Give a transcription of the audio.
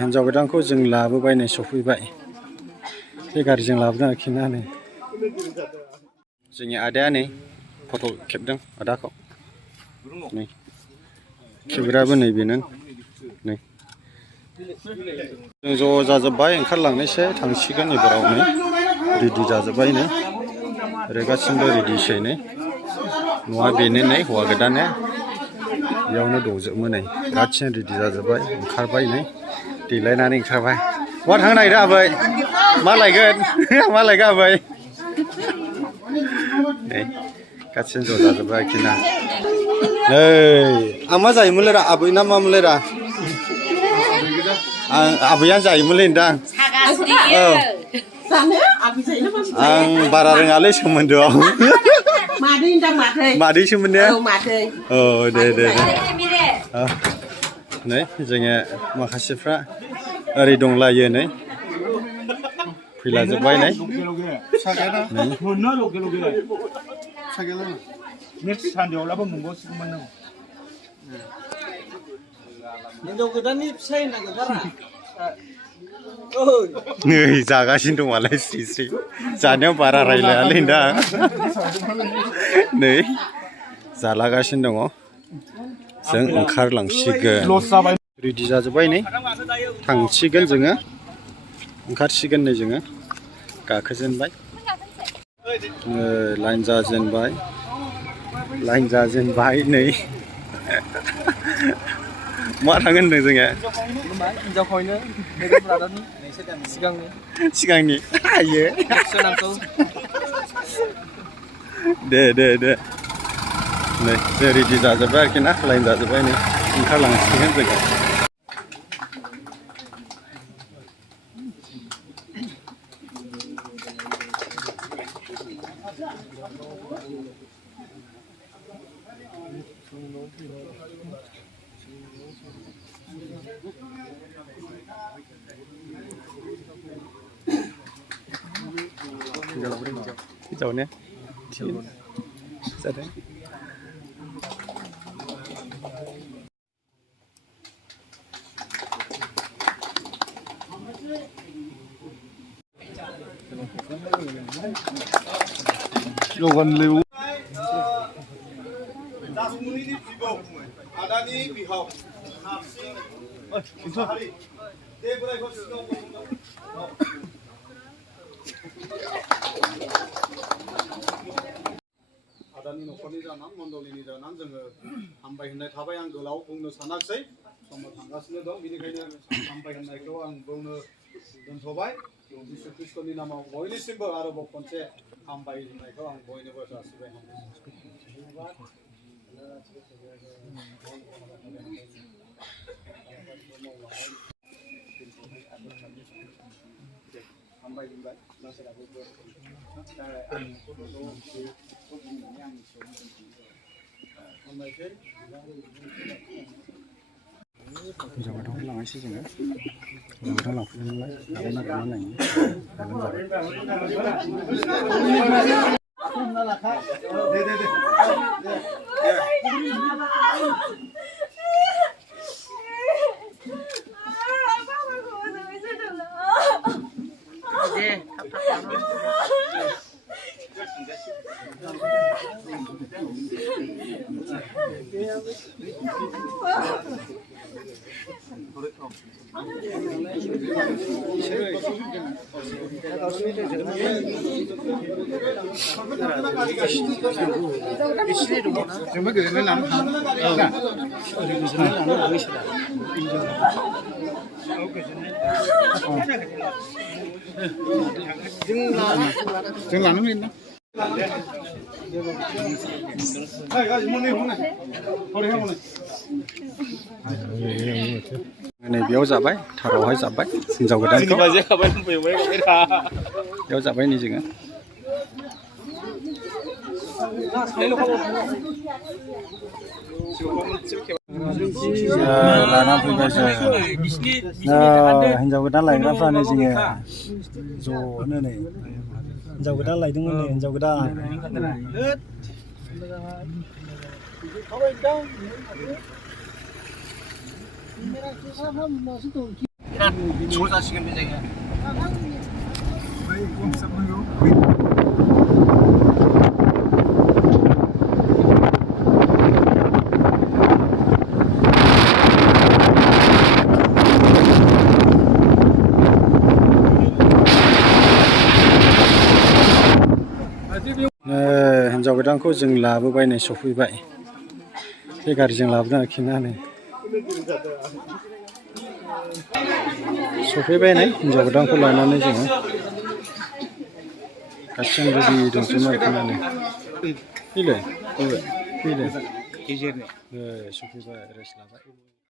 हिन्जाव गोदानखौ जों लाबोबाय नै सफैबाय बे गारिजों लाबोदों आरोखि ना नै जोंनि आदाया नै फट' खेबदों आदाखौ नै खेबग्राबो नै बेनो नै जों ज' जाजोब्बाय ओंखारलांनोसै थांसिगोन एबाराव नै रेडि जाजोब्बाय नै आरो गासिबो रेडिसै नै न'आ बेनो नै हौवा गोदाना बेयावनो दंजोबो नै गासिबो रेडि जाजोब्बाय ओंखारबाय नै देलायनानै ओंखारबाय बहा थांनो नागिरदों आबै मा लायगोन मा लायगोन आबै नै गासिबो ज' जाजोब्बाय आरोखि ना नै आं मा जायोमोनलै रा आबै ना मामोनलै रा आं आबैया जायोमोनलै होनदां औ आं बारा रोङालै सोमोन्दोआव मादै सोमोन्दो औ दे नै जोङो माखासेफ्रा ओरै दंलायो नै फैलाजोब्बाय नै नै जागासिनो दं मालाय स्रि स्रि जानायाव बारा रायलायालै दा नै जालागासिनो दङ जों ओंखारलांसिगोन रेडि जाजोब्बाय नै थांसिगोन जोङो ओंखारसिगोन नै जोङो गाखोजेनबाय लाइन जाजेनबाय नै मा थांगोन होनदों जोङो सिगांनि आयो दे नै जों रेडि जाजोब्बाय आरोखि ना लाइन जाजोब्बाय नै ओंखारलांसिगोन जोङो हिन्जावने जादों आदानि बिहाव आदानि न'खरनि जानां मण्डलिनि जानां जोङो हामबाय होननाय थाबाय आं गोलाव बुंनो सानाखिसै समा थांगासिनो दं बेनिखायनो हामबाय होननायखौ आं बुंनो दोनथ'बाय जिसु ख्रिस्ट'नि नामाव बयनिसिमबो आरोबाव खनसे हामबाय होननायखौ आं बयनोबो जासिबाय हामबाय होनबाय हिन्जाव गोदानखौ लांनोसै जोङो हिन्जाव गोदान लांफैदों नालाय दाबो नागिरना जों लानो फैना नै बेयाव जाबाय थारावहाय जाबाय हिन्जाव गोदानखौ बेयाव जाबाय नै जोङो लाना फैबाय जों हिन्जाव गोदान लायग्राफ्रानो जोङो ज'नो नै हिन्जाव गोदान लायदोंमोन नै हिन्जाव गोदान 저 자식은 배제가. हिन्जाव गोदानखौ जों लाबोबाय नै सफैबाय बे गारिजों लाबोदों आरोखि ना नै सफैबाय नै हिन्जाव गोदानखौ लानानै जोङो गासिबो रेडि दंजोबो आरोखि ना नै फैलाय सफैबाय रेस्ट लाबाय